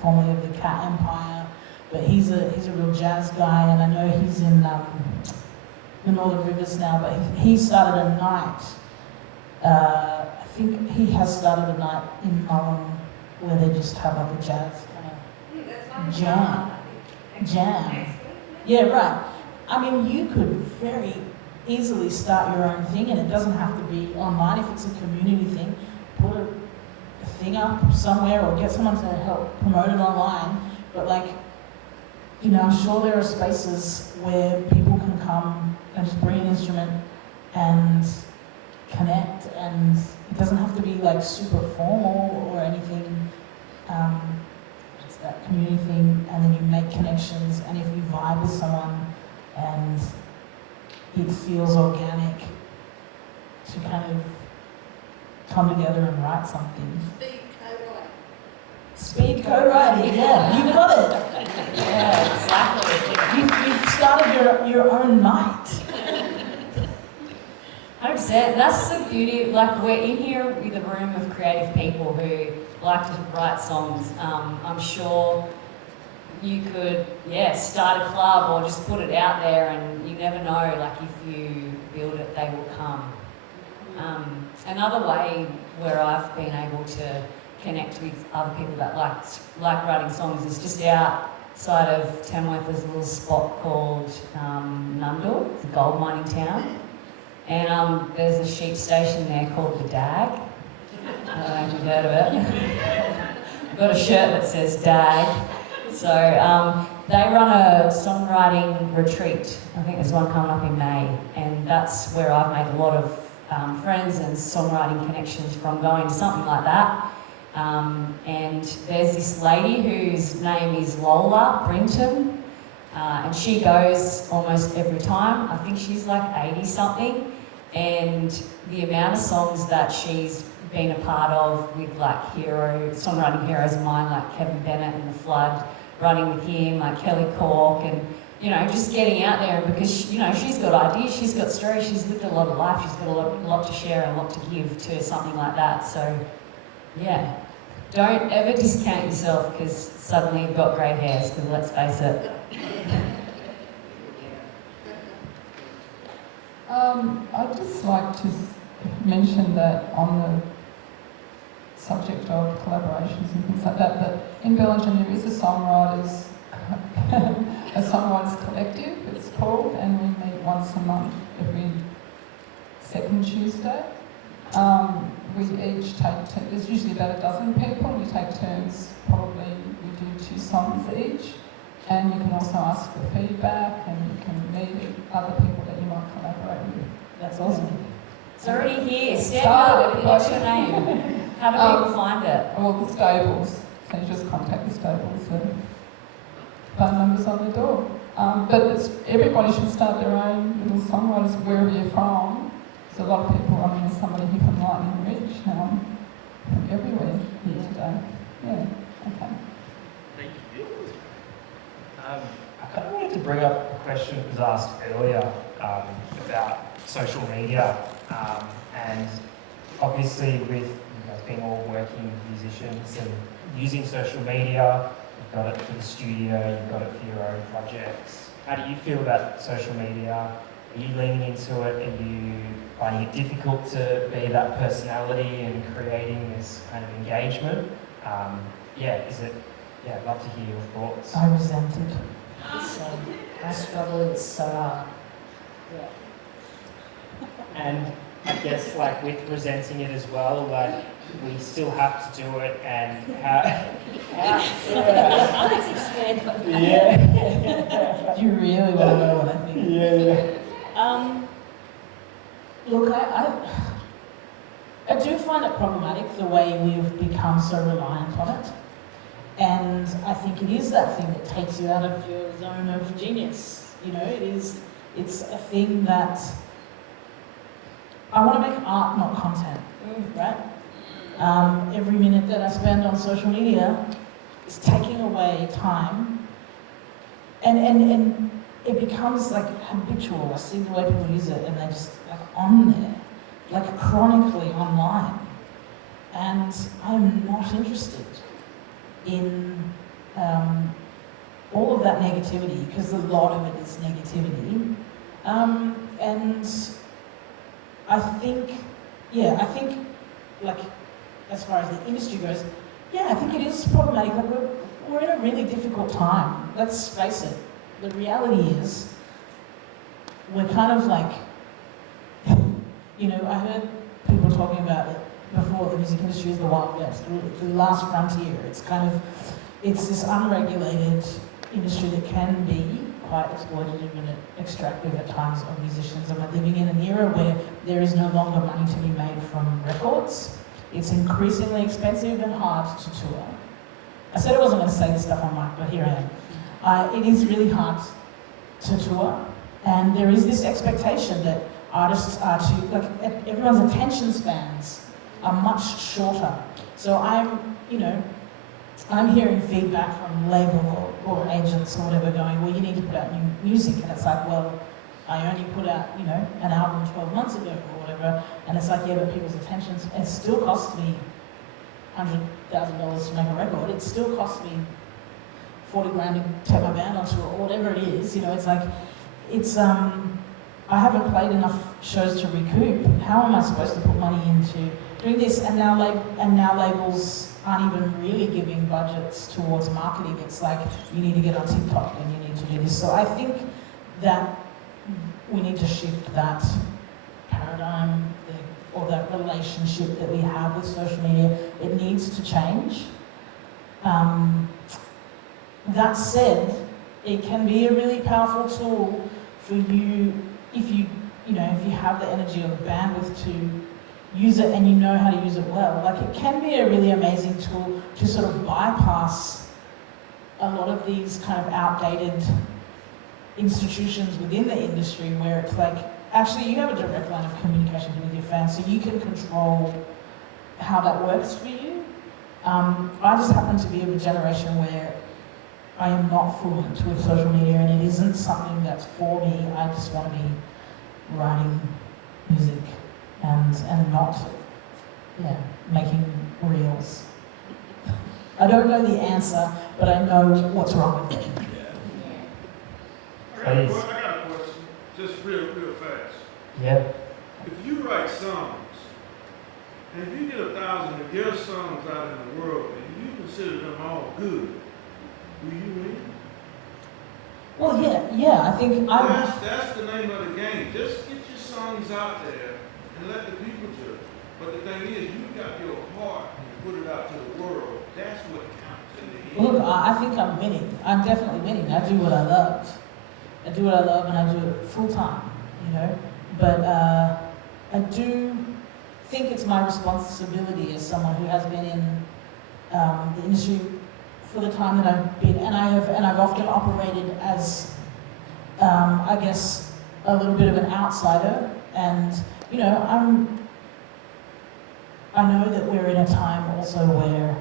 formerly of the Cat Empire, but he's a real jazz guy, and I know he's in the Northern Rivers now, but he started a night, I think he has started a night in Mullen where they just have like a jazz kind of jam. Yeah, right. I mean, you could very easily start your own thing, and it doesn't have to be online. If it's a community thing, put a thing up somewhere or get someone to help promote it online. But like, you know, I'm sure there are spaces where people can come and just bring an instrument and connect, and it doesn't have to be like super formal or anything. It's that community thing, and then you make connections, and if you vibe with someone and it feels organic to kind of come together and write something. Speed co-writing, yeah, you've got it. Yeah, exactly. You've started your own night. 100%. That's the beauty. Like, we're in here with a room of creative people who like to write songs. I'm sure you could, start a club or just put it out there, and you never know, like, if you build it, they will come. Another way where I've been able to connect with other people that like writing songs is just outside of Tamworth. There's a little spot called Nundle. It's a gold mining town. And there's a sheep station there called the Dag. I don't know if you've heard of it. I've got a shirt that says Dag. So they run a songwriting retreat. I think there's one coming up in May. And that's where I've made a lot of friends and songwriting connections from going to something like that. And there's this lady whose name is Lola Brinton. And she goes almost every time. I think she's like 80 something. And the amount of songs that she's been a part of with like songwriting heroes of mine, like Kevin Bennett and The Flood, writing with him, like Kelly Cork, and, you know, just getting out there, because, you know, she's got ideas, she's got stories, she's lived a lot of life, she's got a lot to share and a lot to give to something like that. So, yeah. Don't ever discount yourself because suddenly you've got grey hairs, because let's face it. I'd just like to mention that on the subject of collaborations and things like that, that in Bellingen there is a Songwriters collective, it's called, and we meet once a month, every second Tuesday. We each take there's usually about a dozen people, we take turns, probably we do 2 songs each, and you can also ask for feedback, and you can meet other people that you might collaborate with. That's awesome. It's already here. Stand up. What's your name? How do people find it? Well, the stables. So you just contact the stables. The phone numbers on the door. But everybody should start their own little songwriters wherever you're from. There's a lot of people. I mean, there's somebody here from Lightning Ridge, from everywhere here today. Yeah. Okay. Thank you. I kind of wanted to bring up a question that was asked earlier about social media, and obviously with you guys being all working musicians and using social media, you've got it for the studio, you've got it for your own projects. How do you feel about social media? Are you leaning into it? Are you finding it difficult to be that personality and creating this kind of engagement? I'd love to hear your thoughts. I resent it. I struggle with it so hard. And I guess like with presenting it as well, like we still have to do it, and how Let's expand on that. yeah. Do you really want to know what I think? Yeah. Look, I do find it problematic the way we've become so reliant on it. And I think it is that thing that takes you out of your zone of genius. You know, it's a thing that I want to make art, not content, right? Every minute that I spend on social media is taking away time. And it becomes like habitual. I see the way people use it and they're just like on there, like chronically online. And I'm not interested in all of that negativity, because a lot of it is negativity. And I think like, as far as the industry goes, yeah, I think it is problematic. Like we're in a really difficult time. Let's face it. The reality is, we're kind of like, you know, I heard people talking about it before, the music industry is the Wild West, the last frontier. It's this unregulated industry that can be quite exploitative and extractive at times of musicians. And we're living in an era where there is no longer money to be made from records. It's increasingly expensive and hard to tour. I said I wasn't going to say this stuff on mic, but here I am. It is really hard to tour, and there is this expectation that artists are to, like, everyone's attention spans are much shorter. So I'm hearing feedback from label or agents or whatever going, well, you need to put out new music, and it's like, well, I only put out, you know, an album 12 months ago or whatever, and it's like, yeah, but people's attention, it still costs me $100,000 to make a record. It still costs me 40 grand to take my band on tour, or whatever it is. You know, it's like, I haven't played enough shows to recoup. How am I supposed to put money into doing this? And now labels aren't even really giving budgets towards marketing. It's like, you need to get on TikTok and you need to do this. So I think that we need to shift that paradigm or that relationship that we have with social media. It needs to change. That said, it can be a really powerful tool for you if you have the energy or the bandwidth to use it and you know how to use it well. Like, it can be a really amazing tool to sort of bypass a lot of these kind of outdated institutions within the industry where it's like, actually you have a direct line of communication with your fans, so you can control how that works for you. I just happen to be of a generation where I am not fluent with social media, and it isn't something that's for me. I just want to be writing music and not, making reels. I don't know the answer, but I know what's wrong with it. Please. I got a question, just real fast. Yeah. If you write songs, and if you get 1,000 of your songs out in the world, and you consider them all good, do you win? Well, yeah, I think That's the name of the game. Just get your songs out there and let the people judge. But the thing is, you got your heart and you put it out to the world. That's what counts in the end. Look, I think I'm winning. I'm definitely winning. I do what I love. I do what I love, and I do it full time, you know. But I do think it's my responsibility as someone who has been in the industry for the time that I've been, and I've often operated as, I guess, a little bit of an outsider. And you know, I know that we're in a time also where,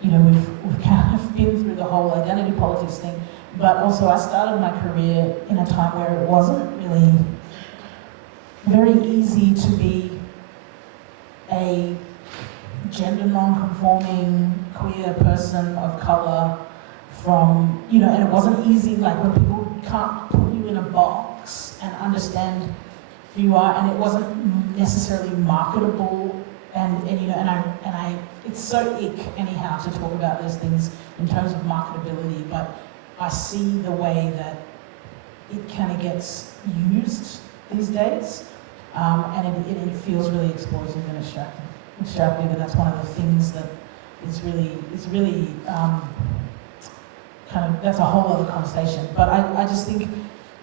you know, we've kind of been through the whole identity politics thing, but also I started my career in a time where it wasn't really very easy to be a gender non-conforming queer person of colour from, you know, and it wasn't easy, like when people can't put you in a box and understand who you are, and it wasn't necessarily marketable, and you know, and I it's so ick anyhow to talk about those things in terms of marketability, but I see the way that it kind of gets used these days, and it feels really exploitative and extractive. extrapolative, and that's one of the things that is really kind of, that's a whole other conversation. But I just think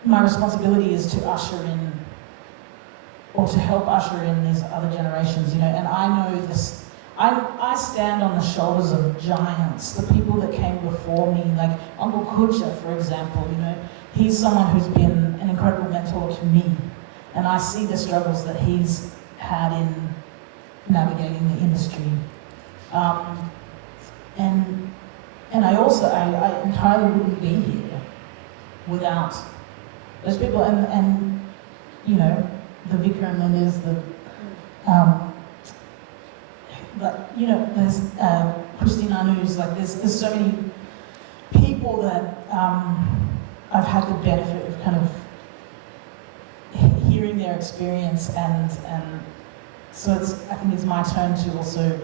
my responsibility is to usher in, or to help usher in these other generations, you know, and I know this, I stand on the shoulders of giants, the people that came before me, like Uncle Kutcher, for example, you know, he's someone who's been an incredible mentor to me, and I see the struggles that he's had in navigating the industry. And I also, I entirely wouldn't be here without those people, and you know, the Vicar and Linda's, but you know, there's Christine Anu's, like there's so many people that I've had the benefit of kind of hearing their experience, and so I think it's my turn to also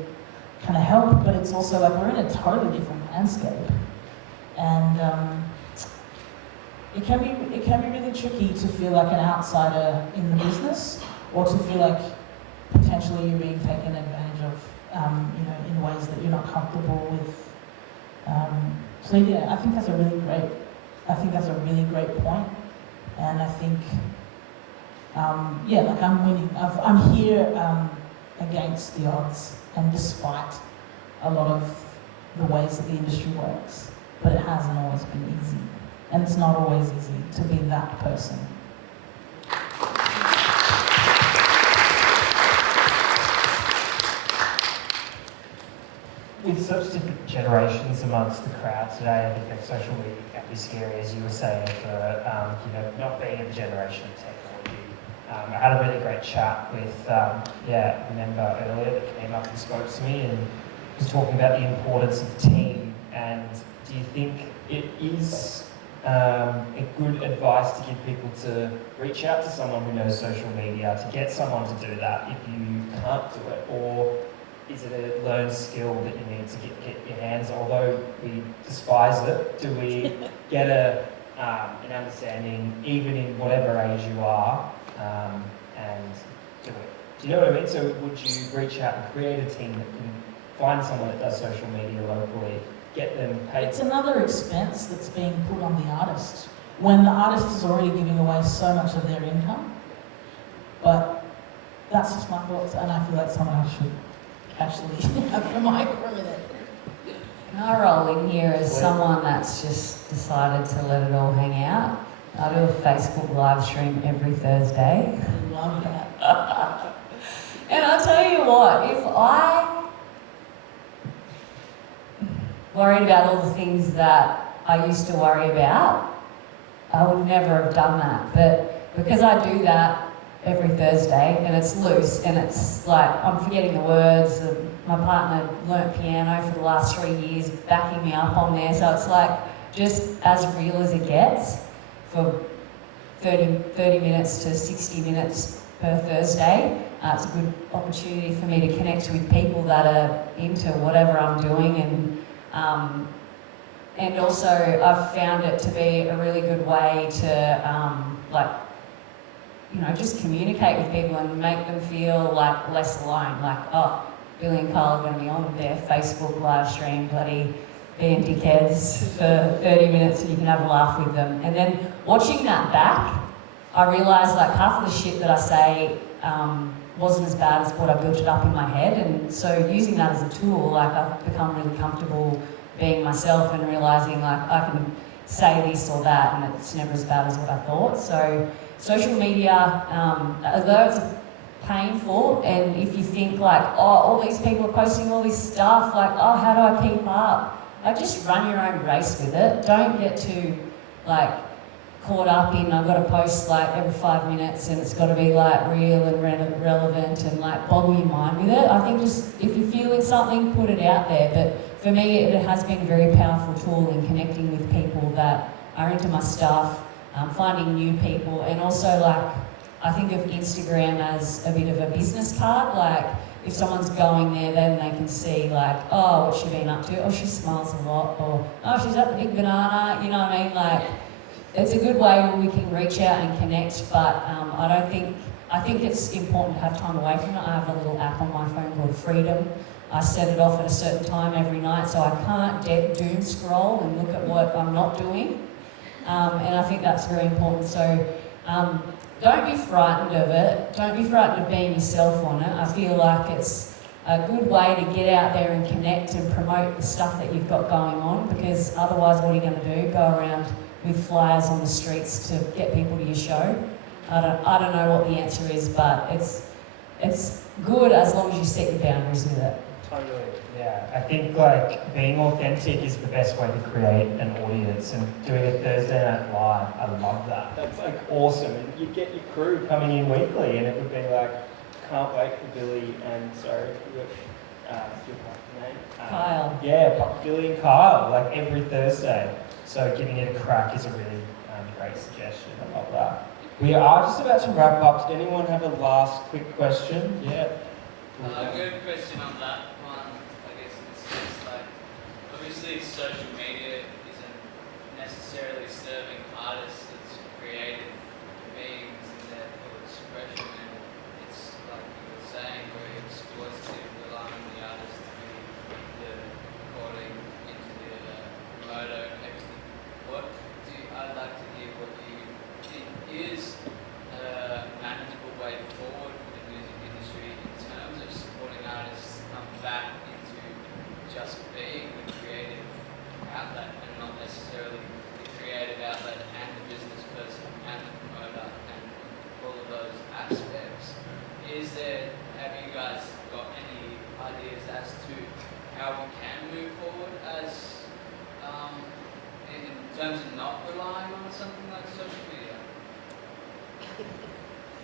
kind of help, but it's also like we're in a totally different landscape, and it can be really tricky to feel like an outsider in the business, or to feel like potentially you're being taken advantage of, you know, in ways that you're not comfortable with. So yeah, I think that's a really great point, and I think, yeah, like I'm winning. I'm here against the odds, and despite a lot of the ways that the industry works, but it hasn't always been easy, and it's not always easy to be that person. With such different generations amongst the crowd today, I think that social media can be scary, as you were saying, for you know, not being of the generation of technology. I had a really great chat with a member earlier that came up and spoke to me and was talking about the importance of team. And do you think it is a good advice to give people to reach out to someone who knows social media, to get someone to do that if you can't do it? Or is it a learned skill that you need to get your hands on? Although we despise it, do we get an understanding, even in whatever age you are, and do it? Do you know what I mean? So would you reach out and create a team that can find someone that does social media locally, get them paid? It's another expense that's being put on the artist, when the artist is already giving away so much of their income. But that's just my thoughts, and I feel like someone else should actually have the mic for a minute. Can I roll in here as someone that's just decided to let it all hang out? I do a Facebook live stream every Thursday. I love that. And I'll tell you what, if I worried about all the things that I used to worry about, I would never have done that. But because I do that every Thursday, and it's loose, and it's like I'm forgetting the words. My partner learnt piano for the last 3 years, backing me up on there, so it's like just as real as it gets for 30 minutes to 60 minutes per Thursday. It's a good opportunity for me to connect with people that are into whatever I'm doing, and also I've found it to be a really good way to just communicate with people and make them feel like less alone. Like, oh, Billy and Carl are going to be on their Facebook live stream, bloody being dickheads for 30 minutes, and you can have a laugh with them. And then watching that back, I realised like half of the shit that I say wasn't as bad as what I built it up in my head. And so using that as a tool, like I've become really comfortable being myself and realising like I can say this or that and it's never as bad as what I thought. So social media, although it's painful, and if you think like, oh, all these people are posting all this stuff, like, oh, how do I keep up? Like, just run your own race with it. Don't get too like caught up in I've got to post like every 5 minutes and it's got to be like real and relevant and like boggle your mind with it. I think just if you're feeling something, put it out there. But for me, it has been a very powerful tool in connecting with people that are into my stuff, finding new people, and also like I think of Instagram as a bit of a business card. Like if someone's going there, then they can see like, oh, what's she been up to? Oh, she smiles a lot, or oh, she's at the Big Banana. You know what I mean? Like it's a good way where we can reach out and connect, but I think it's important to have time away from it. I have a little app on my phone called Freedom. I set it off at a certain time every night, so I can't doom scroll and look at what I'm not doing. And I think that's very important. So don't be frightened of it. Don't be frightened of being yourself on it. I feel like it's a good way to get out there and connect and promote the stuff that you've got going on, because otherwise what are you going to do? Go around with flyers on the streets to get people to your show? I don't know what the answer is, but it's good as long as you set your boundaries with it. Totally, yeah. I think like being authentic is the best way to create an audience, and doing a Thursday Night Live, I love that. That's like awesome. And you get your crew coming in weekly, and it would be like, can't wait for Billy and, sorry, your name? Kyle. Yeah, Billy and Kyle, like every Thursday. So giving it a crack is a really great suggestion. I love that. We are just about to wrap up. Did anyone have a last quick question? Yeah. Good question on that one. I guess it's just like, obviously social media isn't necessarily serving artists as creative beings in their full expression, and it's like you were saying, very exploitative, relying on the artist to be the recording into the promoter and everything. I'd like to hear what you think is a manageable way forward for the music industry in terms of supporting artists come back into just being the creative outlet and not necessarily the creative outlet and the business person and the promoter and all of those aspects. Have you guys got any ideas as to how we can move forward as in terms of not relying on something like social media?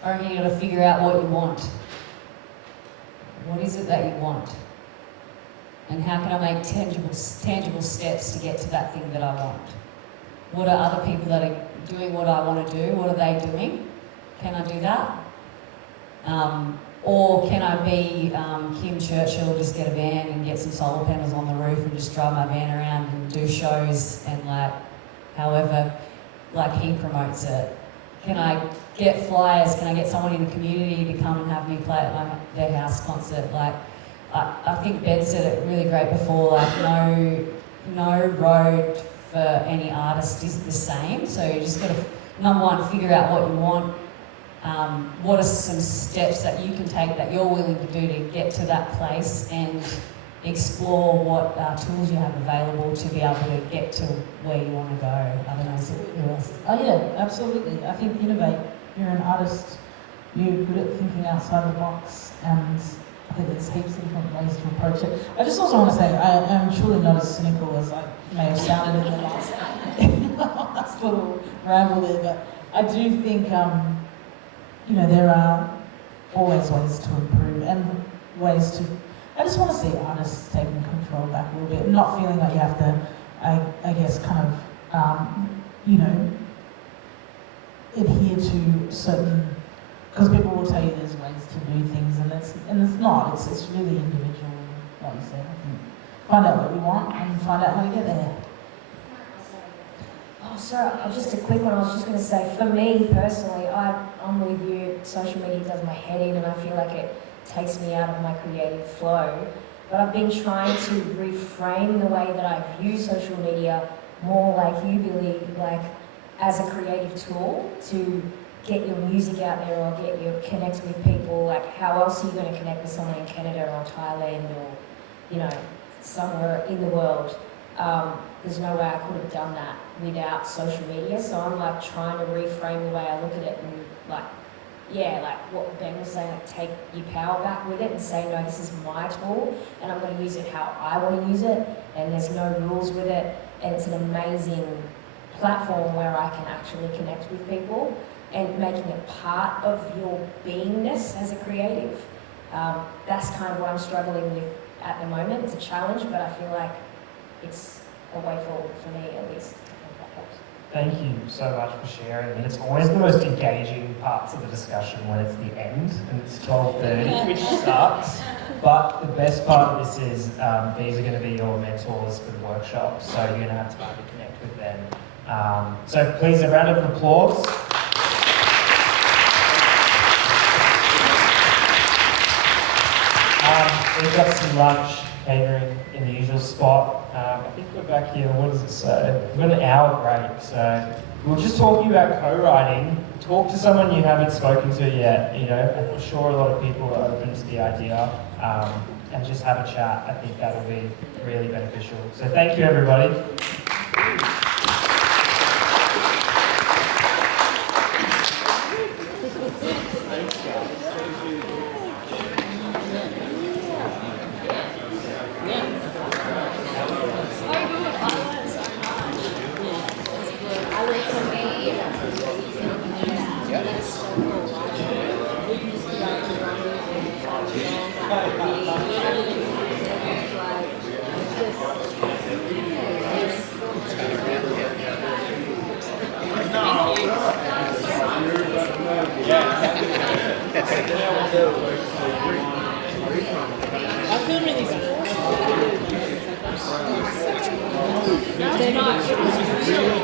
I reckon you got to figure out what you want. What is it that you want? And how can I make tangible steps to get to that thing that I want? What are other people that are doing what I want to do? What are they doing? Can I do that? Or can I be Kim Churchill, just get a van and get some solar panels on the roof and just drive my van around and do shows and like, however, like he promotes it? Can I get flyers? Can I get someone in the community to come and have me play at their house concert? Like, I think Ben said it really great before, like no road for any artist is the same. So you just got to, number one, figure out what you want. What are some steps that you can take that you're willing to do to get to that place, and explore what tools you have available to be able to get to where you want to go. I don't know who else. Oh yeah, absolutely. I think innovate. You're an artist. You're good at thinking outside the box, and I think there's heaps of different ways to approach it. I just also want to say I am truly not as cynical as I may have sounded in the last little ramble there, but I do think there are always ways to improve and ways to. I just want to see artists taking control back a little bit, not feeling like you have to, I guess, kind of, adhere to certain, because people will tell you there's ways to do things, and it's not. It's really individual, like you said. I think find out what you want and find out how to get there. Oh, sorry, just a quick one. I was just going to say, for me personally, I'm with you. Social media does my head in, and I feel like it takes me out of my creative flow. But I've been trying to reframe the way that I view social media more like you, Billy, like as a creative tool to get your music out there or get you connect with people. Like, how else are you going to connect with someone in Canada or Thailand or, somewhere in the world? There's no way I could have done that without social media. So I'm like trying to reframe the way I look at it, and like what Ben was saying, like take your power back with it and say, no, this is my tool and I'm going to use it how I want to use it, and there's no rules with it, and it's an amazing platform where I can actually connect with people and making it part of your beingness as a creative. That's kind of what I'm struggling with at the moment. It's a challenge, but I feel like it's a way forward for me, at least. If that helps. Thank you so much for sharing. And it's always the most engaging parts of the discussion when it's the end and it's 12:30, which sucks. But the best part of this is these are going to be your mentors for the workshop, so you're going to have time to connect with them So please, a round of applause. We've got some lunch catering in the usual spot. I think we're back here, what does it say? We've got an hour break, so we'll just talk about co-writing. Talk to someone you haven't spoken to yet, you know. I'm sure a lot of people are open to the idea, and just have a chat. I think that'll be really beneficial. So thank you, everybody. That's not.